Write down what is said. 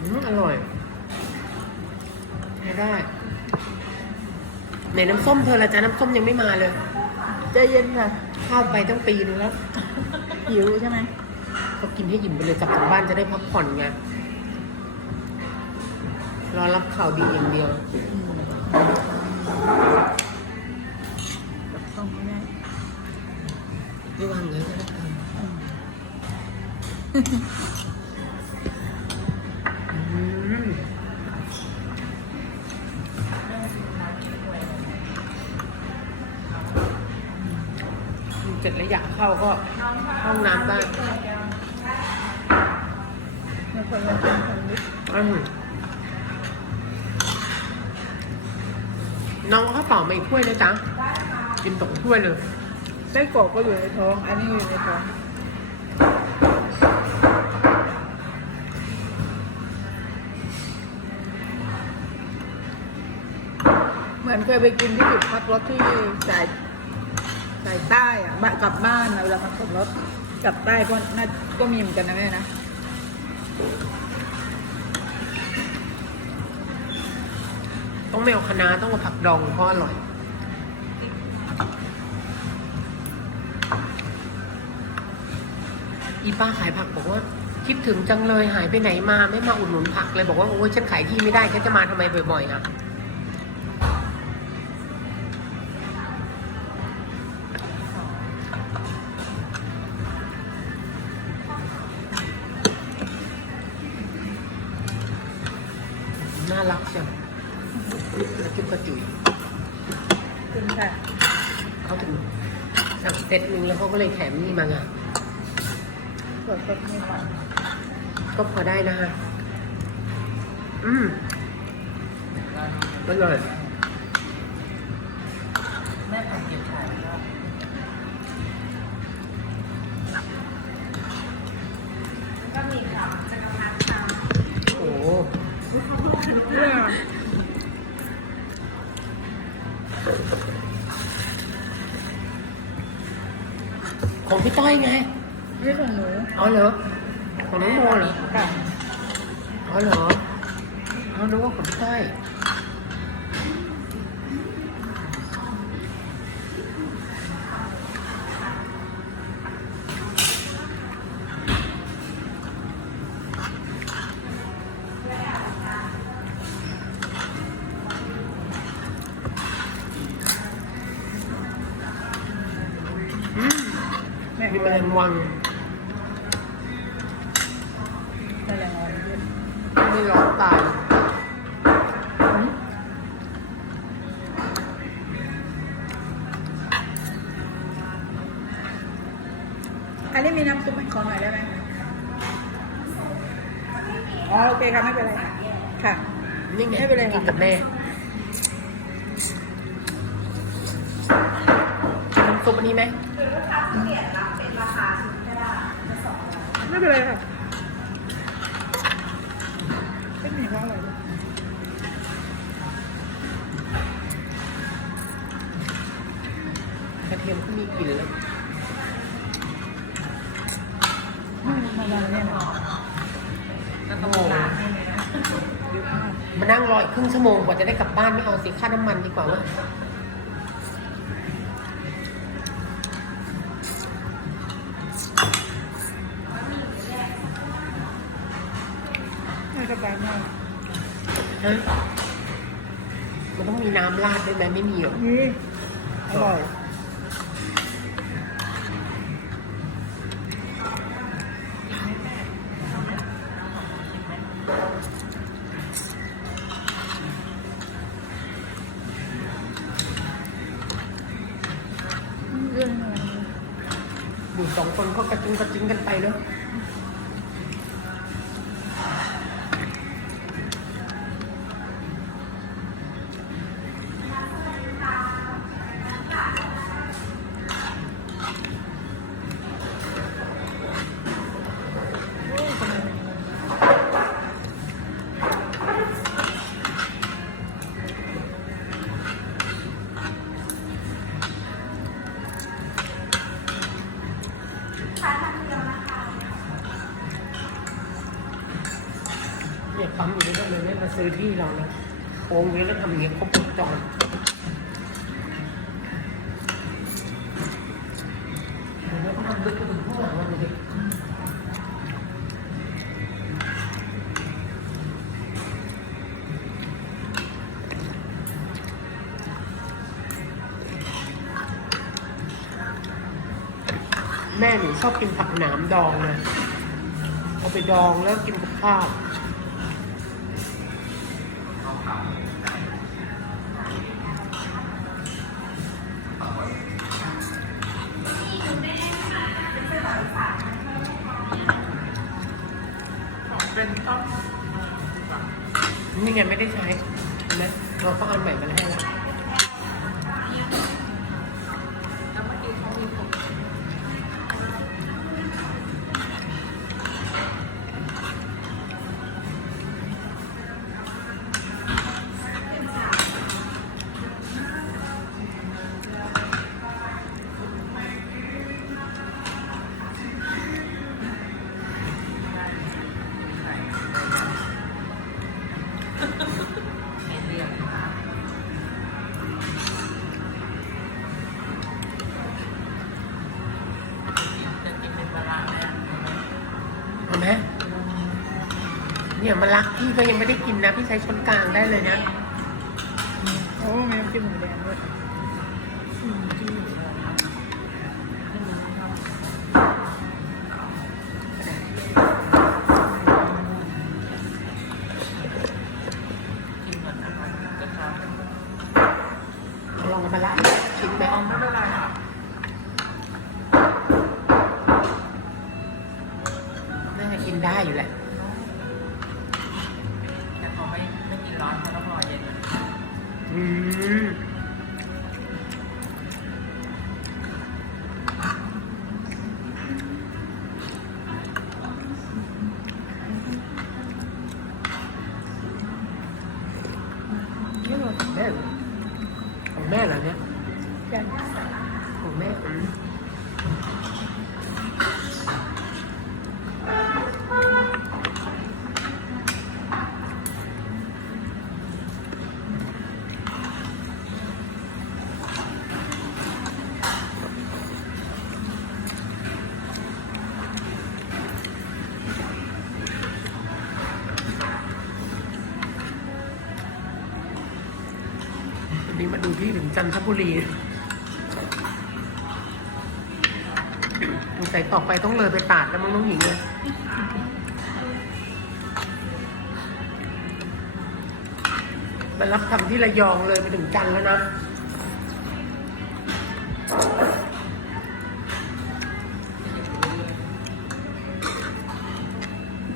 อืมอร่อยใช้ได้ในน้ำส้มเธอละจ้ะน้ำส้มยังไม่มาเลย ใจเย็นค่ะ เข้าไปตั้งปีนึงแล้วหิวใช่ไหมก็กินให้อิ่มไปเลยกลับถึงบ้านจะได้พักผ่อนไงรอรับข่าวดีอย่างเดียวต้องไม่ได้ไม่วางเลยนะอืม เสร็จแล้วอยากเข้าก็เข้าห้องน้ำได้ในคนละคนคนนิดอืมน้องเอาข้าวเปล่ามาอีกถ้วยนะจ๊ะ กินตกถ้วยเลยไส้กรอกก็อยู่ในท้อง อันนี้อยู่ในท้อง มือนเคยไปกินที่จุดพักรถที่สายสายใต้อะบ้านกลับบ้านอะเวลาพักรถกลับใต้ก็น่าก็มีเหมือนกันนะแม่นะต้องไม่เอาคะน้าต้องเอาผักดองเพราะอร่อย อีป้าขายผักบอกว่า คิดถึงจังเลยหายไปไหนมาไม่มาอุดหนุนผักเลยบอกว่าโอ้ยฉันขายที่ไม่ได้ฉันจะมาทำไมบ่อยๆอะ น่ารักจังกระจุกกระจุยคุณค่ะเขาถึงสั่งเซตหนึงแล้วเขาก็เลยแถมนี่มาไงกดกดไม่ฟังก็พอได้นะฮะอืมอร่อย เนี่ยของพี่ต้อยไงนี่ของหนูอ๋อเม่มีมีแมลงวันแมลงวันเยอะไม่ร้อนตายอันนี้มีน้ำซุปให้ขอหน่อยได้ไหมอ๋อโอเคค่ะไม่เป็นไรค่ะค่ะ นี่ไงไม่เป็นไรกินค่ะกับแม่น้ำซุปอันนี้ไหม ไม่เป็นไรค่ะไม่มีข้าวอะไรเลยกระเทียมก็มีกลิ่นแล้วอืมธรรมดาเนี่ยนะแล้วก็ร้านนี่เลยนะเยอะมากมานั่งรออีกครึ่งชั่วโมงกว่าจะได้กลับบ้านไม่เอาสิค่าน้ำมันดีกว่าว่าน่า ฮะมันต้องมีน้ำราดด้วยไหมไม่มีหรอนี่อร่อยเรื่องอะไรอยู่สองคนก็กระจุงกระจิ้งกันไปเน ค้เนี่ยปั๊มอยู่นี่ก็เลยไม่มาซื้อที่เรานะโองเว้นแล้วทำอย่างเงี้ยครบวงจอเดี๋ยวก็ทำดึกไปถึงพวกเราเลย แม่หนูชอบกินผักหนามดองนะเอาไปดองแล้วกินกับข้าวนี่ไงไม่ได้ใช้เห็นไหมเราต้องอันใหม่มาให้ ไหมเนี่ยมารักพี่ก็ยังไม่ได้กินนะ พี่ใช้ช้อนกลางได้เลยนะ โอ้มีน้ำจิ้มหมูแดงด้วย ได้อยู่แหละแต่เขาไม่ไม่กินร้อนเขาต้องรอเย็นอืมนี่เราของแม่เหรอของแม่เหรอเนี่ย วันนี้มาดูที่ถึงจันทบุรีสงสัยต่อไปต้องเลยไปตาดแล้วมั้งน้องหญิงเลยไปรับทำที่ระยองเลยไปถึงจันแล้วนะ